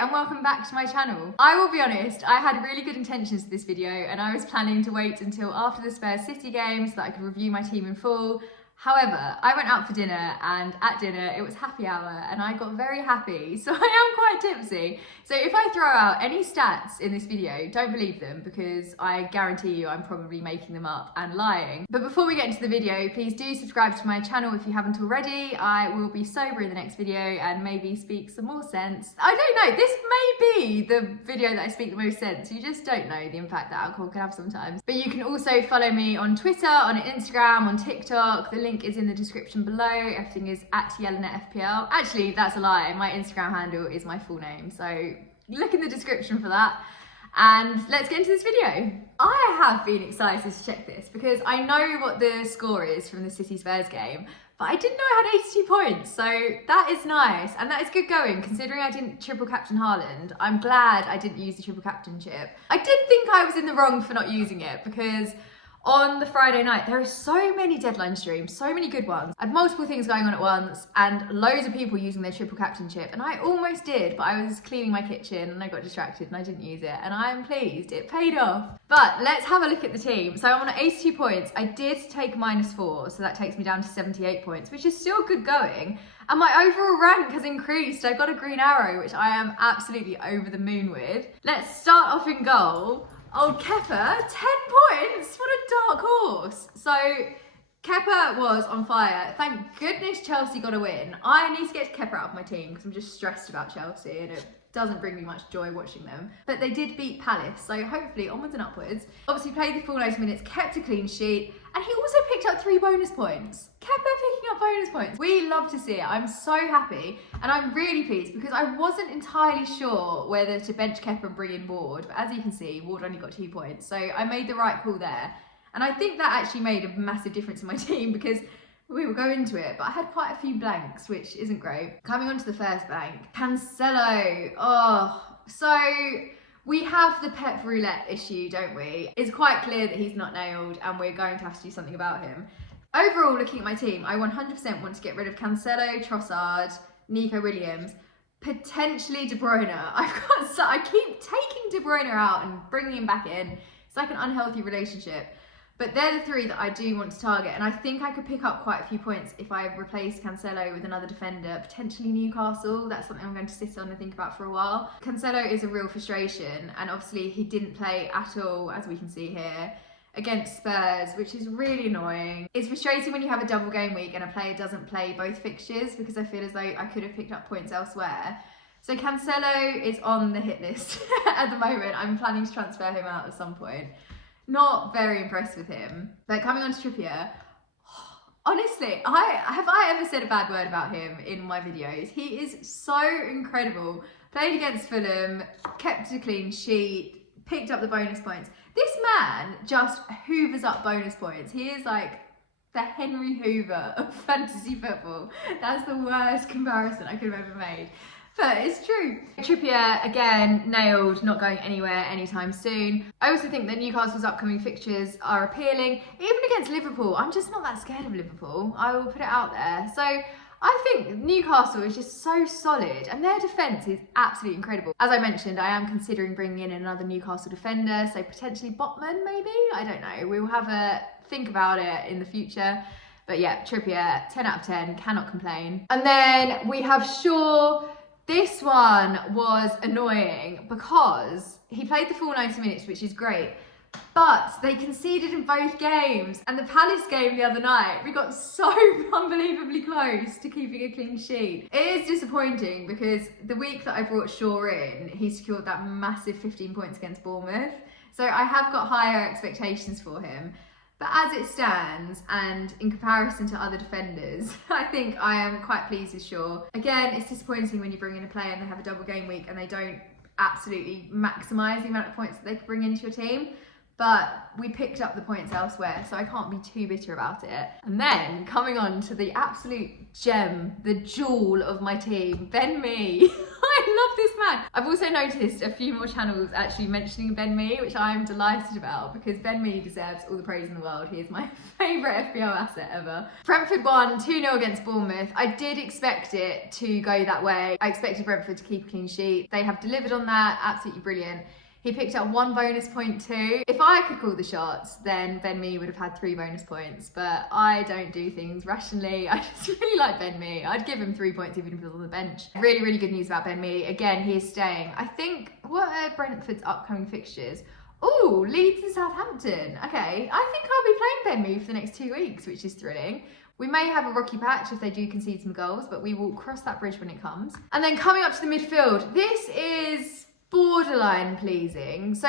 and welcome back to my channel. I will be honest, I had really good intentions for this video and I was planning to wait until after the Spurs City game so that I could review my team in full. However, I went out for dinner and at dinner it was happy hour and I got very happy, so I am quite tipsy. So if I throw out any stats in this video, don't believe them because I guarantee you I'm probably making them up and lying. But before we get into the video, please do subscribe to my channel if you haven't already. I will be sober in the next video and maybe speak some more sense. I don't know, this may be the video that I speak the most sense. You just don't know the impact that alcohol can have sometimes. But you can also follow me on Twitter, on Instagram, on TikTok. The link is in the description below. Everything is at Yelena FPL. Actually, that's a lie. My Instagram handle is my full name. So look in the description for that. And let's get into this video. I have been excited to check this because I know what the score is from the City Spurs game, but I didn't know I had 82 points. So that is nice. And that is good going considering I didn't triple captain Haaland. I'm glad I didn't use the triple captainship. I did think I was in the wrong for not using it because on the Friday night, there are so many deadline streams, so many good ones. I had multiple things going on at once and loads of people using their triple captainship, and I almost did, but I was cleaning my kitchen and I got distracted and I didn't use it, and I'm pleased, it paid off. But let's have a look at the team. So I'm on 82 points. I did take -4, so that takes me down to 78 points, which is still good going. And my overall rank has increased. I got a green arrow, which I am absolutely over the moon with. Let's start off in goal. Old Kepa, 10 points, what a dark horse. So Kepa was on fire. Thank goodness Chelsea got a win. I need to get Kepa out of my team because I'm just stressed about Chelsea and it doesn't bring me much joy watching them. But they did beat Palace, so hopefully onwards and upwards. Obviously played the full 90 minutes, kept a clean sheet, and he also picked up 3 bonus points. Kepa picking up bonus points. We love to see it. I'm so happy and I'm really pleased because I wasn't entirely sure whether to bench Kepa and bring in Ward, but as you can see, Ward only got 2 points. So I made the right call there. And I think that actually made a massive difference in my team because we will go into it, but I had quite a few blanks, which isn't great. Coming on to the first blank, Cancelo. Oh, so we have the Pep roulette issue, don't we? It's quite clear that he's not nailed and we're going to have to do something about him. Overall, looking at my team, I 100% want to get rid of Cancelo, Trossard, Nico Williams, potentially De Bruyne. I keep taking De Bruyne out and bringing him back in. It's like an unhealthy relationship. But they're the 3 that I do want to target, and I think I could pick up quite a few points if I replace Cancelo with another defender, potentially Newcastle. That's something I'm going to sit on and think about for a while. Cancelo is a real frustration, and obviously he didn't play at all, as we can see here, against Spurs, which is really annoying. It's frustrating when you have a double game week and a player doesn't play both fixtures because I feel as though I could have picked up points elsewhere. So Cancelo is on the hit list at the moment. I'm planning to transfer him out at some point. Not very impressed with him. But coming on to Trippier, honestly, have I ever said a bad word about him in my videos? He is so incredible. Played against Fulham, kept a clean sheet, picked up the bonus points. This man just hoovers up bonus points. He is like the Henry Hoover of fantasy football. That's the worst comparison I could have ever made. But it's true. Trippier, again, nailed, not going anywhere anytime soon. I also think that Newcastle's upcoming fixtures are appealing. Even against Liverpool, I'm just not that scared of Liverpool. I will put it out there. So I think Newcastle is just so solid and their defence is absolutely incredible. As I mentioned, I am considering bringing in another Newcastle defender, so potentially Botman maybe? I don't know. We will have a think about it in the future. But yeah, Trippier, 10 out of 10, cannot complain. And then we have Shaw. This one was annoying because he played the full 90 minutes, which is great, but they conceded in both games. And the Palace game the other night, we got so unbelievably close to keeping a clean sheet. It is disappointing because the week that I brought Shaw in, he secured that massive 15 points against Bournemouth. So I have got higher expectations for him. But as it stands, and in comparison to other defenders, I think I am quite pleased with Shaw. Again, it's disappointing when you bring in a player and they have a double game week and they don't absolutely maximise the amount of points that they can bring into your team. But we picked up the points elsewhere, so I can't be too bitter about it. And then, coming on to the absolute gem, the jewel of my team, Ben Mee. I love this can. I've also noticed a few more channels actually mentioning Ben Mee, which I'm delighted about because Ben Mee deserves all the praise in the world. He is my favourite FPL asset ever. Brentford won 2-0 against Bournemouth. I did expect it to go that way. I expected Brentford to keep a clean sheet. They have delivered on that, absolutely brilliant. He picked up 1 bonus point too. If I could call the shots, then Ben Mee would have had 3 bonus points, but I don't do things rationally. I just really like Ben Mee. I'd give him 3 points even if he was on the bench. Really, really good news about Ben Mee. Again, he is staying. I think, what are Brentford's upcoming fixtures? Oh, Leeds and Southampton. Okay, I think I'll be playing Ben Mee for the next 2 weeks, which is thrilling. We may have a rocky patch if they do concede some goals, but we will cross that bridge when it comes. And then coming up to the midfield, this is borderline pleasing. So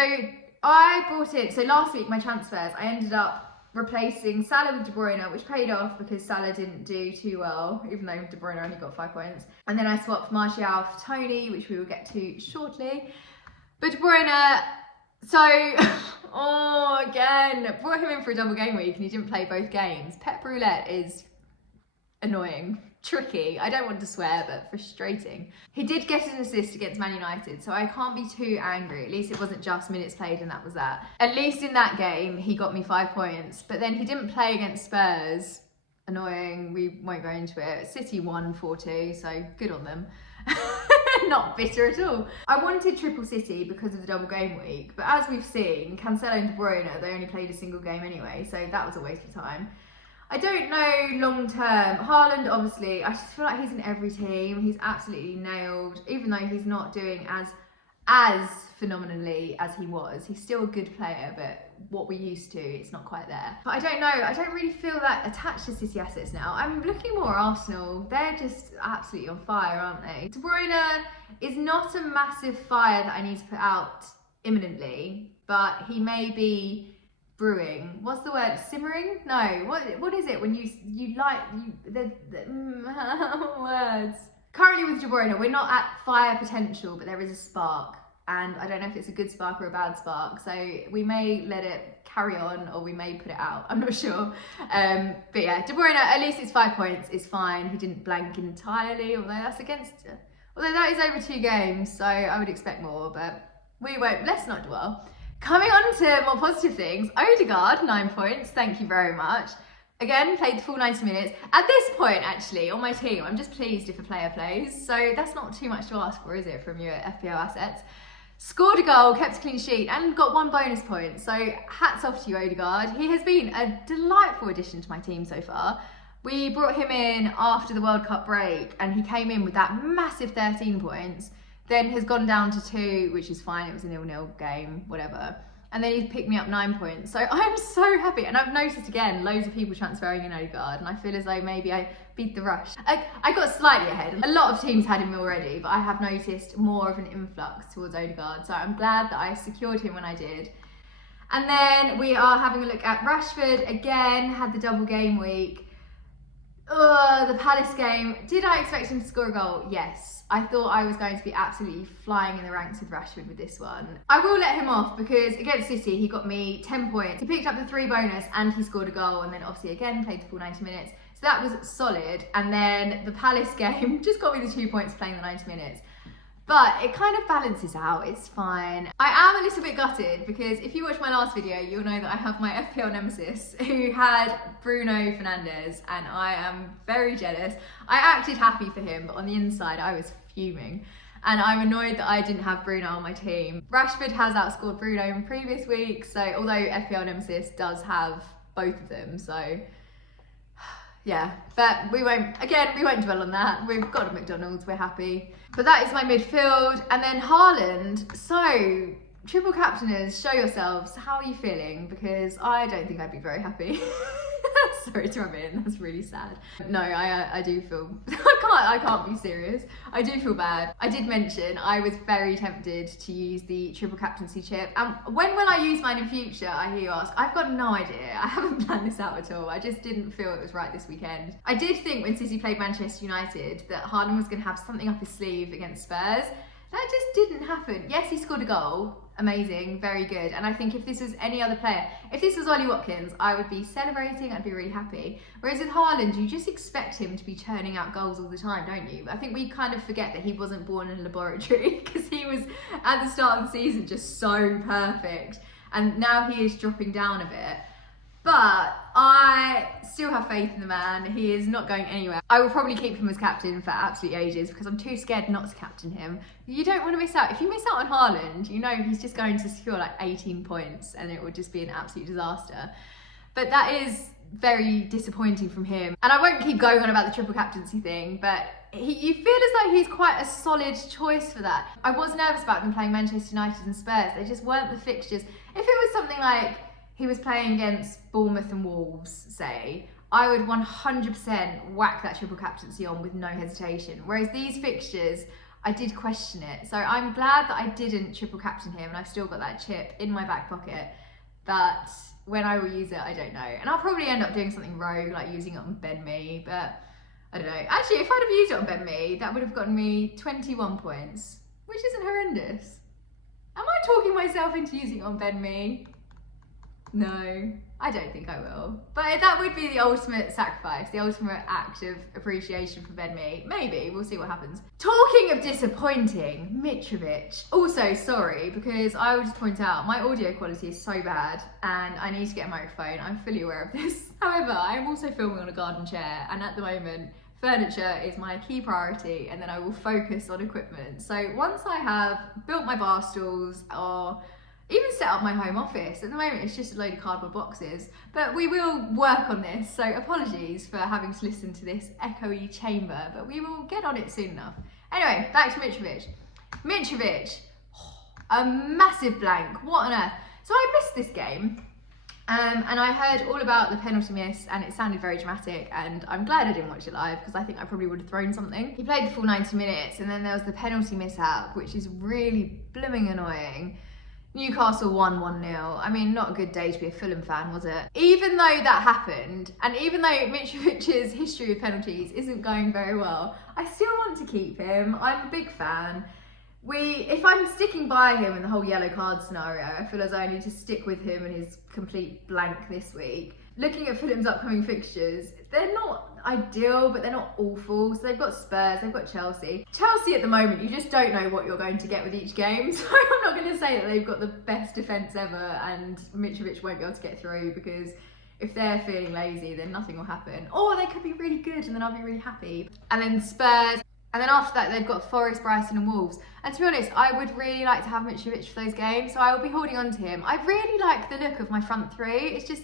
I brought in, so last week my transfers, I ended up replacing Salah with De Bruyne, which paid off because Salah didn't do too well, even though De Bruyne only got 5 points. And then I swapped Martial for Tony, which we will get to shortly. But De Bruyne, so, again, brought him in for a double game week and he didn't play both games. Pep Roulette is annoying. Tricky, I don't want to swear, but frustrating. He did get an assist against Man United, so I can't be too angry. At least it wasn't just minutes played and that was that. At least in that game, he got me 5 points, but then he didn't play against Spurs. Annoying, we won't go into it. City won 4-2, so good on them. Not bitter at all. I wanted triple City because of the double game week, but as we've seen, Cancelo and De Bruyne, they only played a single game anyway, so that was a waste of time. I don't know long term. Haaland, obviously, I just feel like he's in every team. He's absolutely nailed, even though he's not doing as phenomenally as he was. He's still a good player, but what we're used to, it's not quite there. But I don't know, I don't really feel that attached to City assets now. I'm looking more at Arsenal. They're just absolutely on fire, aren't they? De Bruyne is not a massive fire that I need to put out imminently, but he may be brewing. What's the word? Simmering? No. What is it when you like the words? Currently with De Bruyne, we're not at fire potential, but there is a spark, and I don't know if it's a good spark or a bad spark. So we may let it carry on, or we may put it out. I'm not sure. But yeah, De Bruyne, at least it's 5 points. It's fine. He didn't blank entirely, although that is over 2 games, so I would expect more. But we won't. Let's not dwell. Coming on to more positive things, Odegaard, 9 points, thank you very much. Again, played the full 90 minutes. At this point, actually, on my team, I'm just pleased if a player plays, so that's not too much to ask for, is it, from your FPL assets? Scored a goal, kept a clean sheet, and got 1 bonus point, so hats off to you, Odegaard. He has been a delightful addition to my team so far. We brought him in after the World Cup break, and he came in with that massive 13 points. Then has gone down to 2, which is fine. It was a 0-0 game, whatever. And then he's picked me up 9 points. So I'm so happy. And I've noticed again, loads of people transferring in Odegaard. And I feel as though maybe I beat the rush. I got slightly ahead. A lot of teams had him already, but I have noticed more of an influx towards Odegaard. So I'm glad that I secured him when I did. And then we are having a look at Rashford. Again, had the double game week. The Palace game. Did I expect him to score a goal? Yes. I thought I was going to be absolutely flying in the ranks with Rashford with this one. I will let him off because against City, he got me 10 points. He picked up the 3 bonus and he scored a goal, and then obviously again played the full 90 minutes. So that was solid. And then the Palace game just got me the 2 points playing the 90 minutes. But it kind of balances out, it's fine. I am a little bit gutted because if you watch my last video, you'll know that I have my FPL nemesis who had Bruno Fernandes, and I am very jealous. I acted happy for him, but on the inside I was fuming. And I'm annoyed that I didn't have Bruno on my team. Rashford has outscored Bruno in previous weeks, so although FPL nemesis does have both of them, so yeah, but we won't dwell on that. We've got a McDonald's, we're happy. But that is my midfield. And then Haaland. So, triple captainers, show yourselves. How are you feeling? Because I don't think I'd be very happy. Sorry to rub it in, that's really sad. No, I do feel, I can't be serious. I do feel bad. I did mention I was very tempted to use the triple captaincy chip. And when will I use mine in future, I hear you ask? I've got no idea. I haven't planned this out at all. I just didn't feel it was right this weekend. I did think when City played Manchester United that Haaland was going to have something up his sleeve against Spurs. That just just didn't happen. Yes, he scored a goal. Amazing, very good. And I think if this was any other player, if this was Ollie Watkins, I would be celebrating, I'd be really happy. Whereas with Haaland, you just expect him to be churning out goals all the time, don't you? I think we kind of forget that he wasn't born in a laboratory because he was, at the start of the season, just so perfect. And now he is dropping down a bit. But I still have faith in the man. He is not going anywhere. I will probably keep him as captain for absolute ages because I'm too scared not to captain him. You don't want to miss out. If you miss out on Haaland, you know he's just going to secure like 18 points and it would just be an absolute disaster. But that is very disappointing from him. And I won't keep going on about the triple captaincy thing, but you feel as though he's quite a solid choice for that. I was nervous about them playing Manchester United and Spurs. They just weren't the fixtures. If it was something like he was playing against Bournemouth and Wolves, say, I would 100% whack that triple captaincy on with no hesitation. Whereas these fixtures, I did question it. So I'm glad that I didn't triple captain him and I've still got that chip in my back pocket. But when I will use it, I don't know. And I'll probably end up doing something rogue, like using it on Ben Mee, but I don't know. Actually, if I'd have used it on Ben Mee, that would have gotten me 21 points, which isn't horrendous. Am I talking myself into using it on Ben Mee? No, I don't think I will. But that would be the ultimate sacrifice, the ultimate act of appreciation for Ben Mee. Maybe, we'll see what happens. Talking of disappointing, Mitrovic. Also, sorry, because I will just point out, my audio quality is so bad and I need to get a microphone. I'm fully aware of this. However, I am also filming on a garden chair and at the moment, furniture is my key priority and then I will focus on equipment. So once I have built my bar stools or even set up my home office, at the moment it's just a load of cardboard boxes, but we will work on this, so apologies for having to listen to this echoey chamber, but we will get on it soon enough. Anyway, back to Mitrovic. Mitrovic, a massive blank, what on earth? So I missed this game, and I heard all about the penalty miss and it sounded very dramatic and I'm glad I didn't watch it live because I think I probably would have thrown something. He played the full 90 minutes and then there was the penalty miss out, which is really blooming annoying. Newcastle won 1-0. I mean, not a good day to be a Fulham fan, was it? Even though that happened, and even though Mitrovic's history with penalties isn't going very well, I still want to keep him. I'm a big fan. If I'm sticking by him in the whole yellow card scenario, I feel as though I need to stick with him in his complete blank this week. Looking at Fulham's upcoming fixtures, they're not ideal, but they're not awful. So they've got Spurs, they've got Chelsea. Chelsea at the moment, you just don't know what you're going to get with each game. So I'm not going to say that they've got the best defence ever and Mitrovic won't be able to get through because if they're feeling lazy, then nothing will happen. Or they could be really good and then I'll be really happy. And then Spurs. And then after that, they've got Forest, Brighton and Wolves. And to be honest, I would really like to have Mitrovic for those games. So I will be holding on to him. I really like the look of my front three. It's just,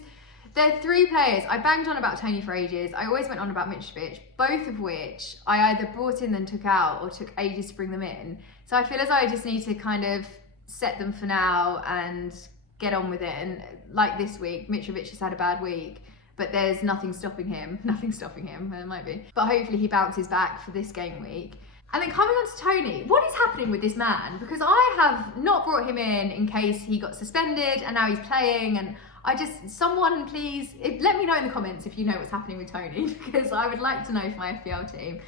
they're three players. I banged on about Tony for ages. I always went on about Mitrovic, both of which I either brought in then took out or took ages to bring them in. So I feel as though I just need to kind of set them for now and get on with it. And like this week, Mitrovic has had a bad week, but there's nothing stopping him. Nothing stopping him, there might be. But hopefully he bounces back for this game week. And then coming on to Tony, what is happening with this man? Because I have not brought him in case he got suspended and now he's playing and someone please, let me know in the comments if you know what's happening with Tony because I would like to know for my FPL team.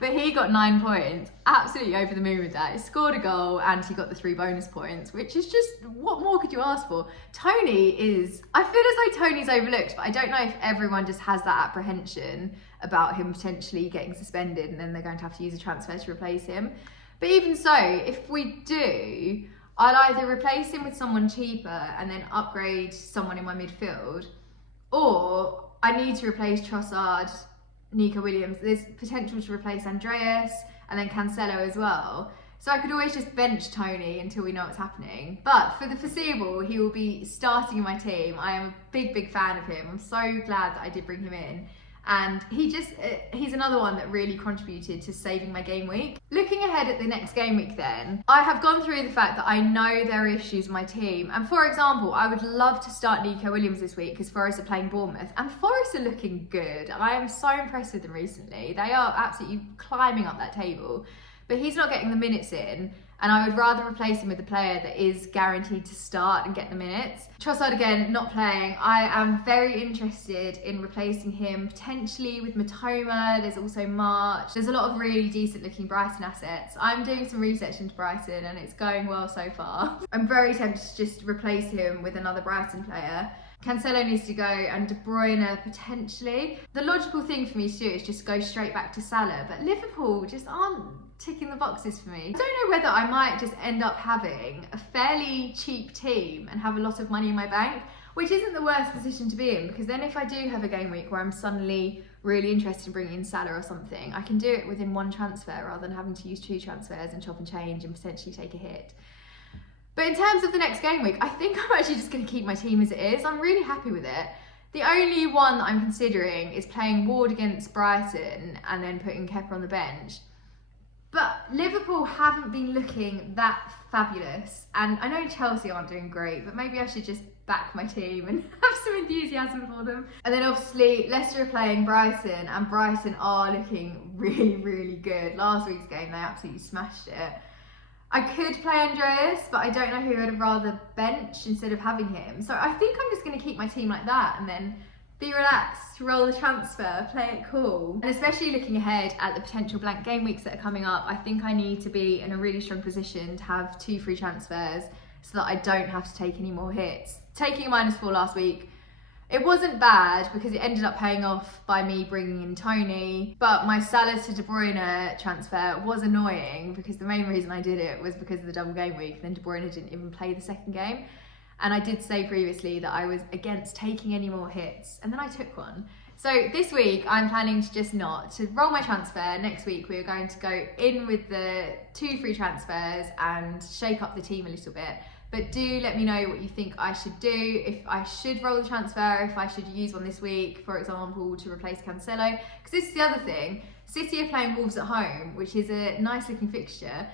But he got 9 points, absolutely over the moon with that. He scored a goal and he got the 3 bonus points, which is just, what more could you ask for? Tony is, I feel as though Tony's overlooked, but I don't know if everyone just has that apprehension about him potentially getting suspended and then they're going to have to use a transfer to replace him. But even so, if we do, I'll either replace him with someone cheaper and then upgrade someone in my midfield, or I need to replace Trossard, Nico Williams. There's potential to replace Andreas and then Cancelo as well. So I could always just bench Tony until we know what's happening. But for the foreseeable, he will be starting in my team. I am a big, big fan of him. I'm so glad that I did bring him in. And he's another one that really contributed to saving my game week. Looking ahead at the next game week then, I have gone through the fact that I know there are issues with my team. And for example, I would love to start Nico Williams this week because Forest are playing Bournemouth. And Forest are looking good. And I am so impressed with them recently. They are absolutely climbing up that table. But he's not getting the minutes in. and I would rather replace him with a player that is guaranteed to start and get the minutes. Trossard again, not playing. I am very interested in replacing him potentially with Matoma. There's also March. There's a lot of really decent looking Brighton assets. I'm doing some research into Brighton and it's going well so far. I'm very tempted to just replace him with another Brighton player. Cancelo needs to go and De Bruyne potentially. The logical thing for me to do is just go straight back to Salah, but Liverpool just aren't ticking the boxes for me. I don't know whether I might just end up having a fairly cheap team and have a lot of money in my bank, which isn't the worst position to be in, because then if I do have a game week where I'm suddenly really interested in bringing in Salah or something, I can do it within one transfer rather than having to use 2 transfers and chop and change and potentially take a hit. But in terms of the next game week, I think I'm actually just going to keep my team as it is. I'm really happy with it. The only one that I'm considering is playing Ward against Brighton and then putting Kepa on the bench. But Liverpool haven't been looking that fabulous. And I know Chelsea aren't doing great, but maybe I should just back my team and have some enthusiasm for them. And then obviously Leicester are playing Brighton, and Brighton are looking really, really good. Last week's game, they absolutely smashed it. I could play Andreas, but I don't know who I'd rather bench instead of having him. So I think I'm just going to keep my team like that and then be relaxed, roll the transfer, play it cool. And especially looking ahead at the potential blank game weeks that are coming up, I think I need to be in a really strong position to have 2 free transfers so that I don't have to take any more hits. Taking a -4 last week, it wasn't bad because it ended up paying off by me bringing in Tony, but my Salah to De Bruyne transfer was annoying because the main reason I did it was because of the double game week, and then De Bruyne didn't even play the second game. And I did say previously that I was against taking any more hits, and then I took one. So this week I'm planning to just not to roll my transfer. Next week we are going to go in with the 2 free transfers and shake up the team a little bit. But do let me know what you think I should do, if I should roll the transfer, if I should use one this week, for example, to replace Cancelo. Because this is the other thing, City are playing Wolves at home, which is a nice looking fixture.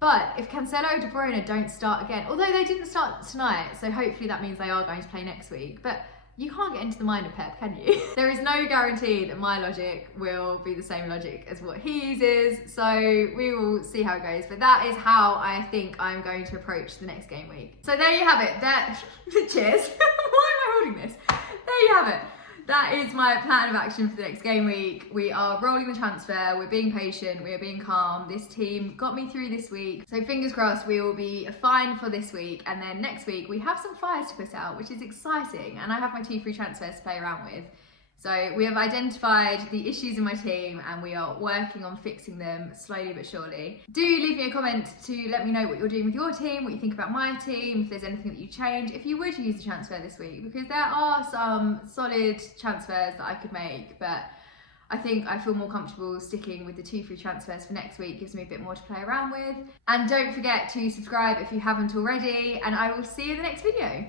But if Cancelo and De Bruyne don't start again, although they didn't start tonight, so hopefully that means they are going to play next week. But you can't get into the mind of Pep, can you? There is no guarantee that my logic will be the same logic as what he uses, so we will see how it goes. But that is how I think I'm going to approach the next game week. So there you have it. Cheers. Why am I holding this? There you have it. That is my plan of action for the next game week. We are rolling the transfer, we're being patient, we are being calm. This team got me through this week. So fingers crossed we will be fine for this week. And then next week we have some fires to put out, which is exciting. And I have my 2 free transfers to play around with. So we have identified the issues in my team and we are working on fixing them slowly but surely. Do leave me a comment to let me know what you're doing with your team, what you think about my team, if there's anything that you change, if you would use the transfer this week, because there are some solid transfers that I could make, but I think I feel more comfortable sticking with the 2 free transfers for next week. Gives me a bit more to play around with. And don't forget to subscribe if you haven't already, and I will see you in the next video.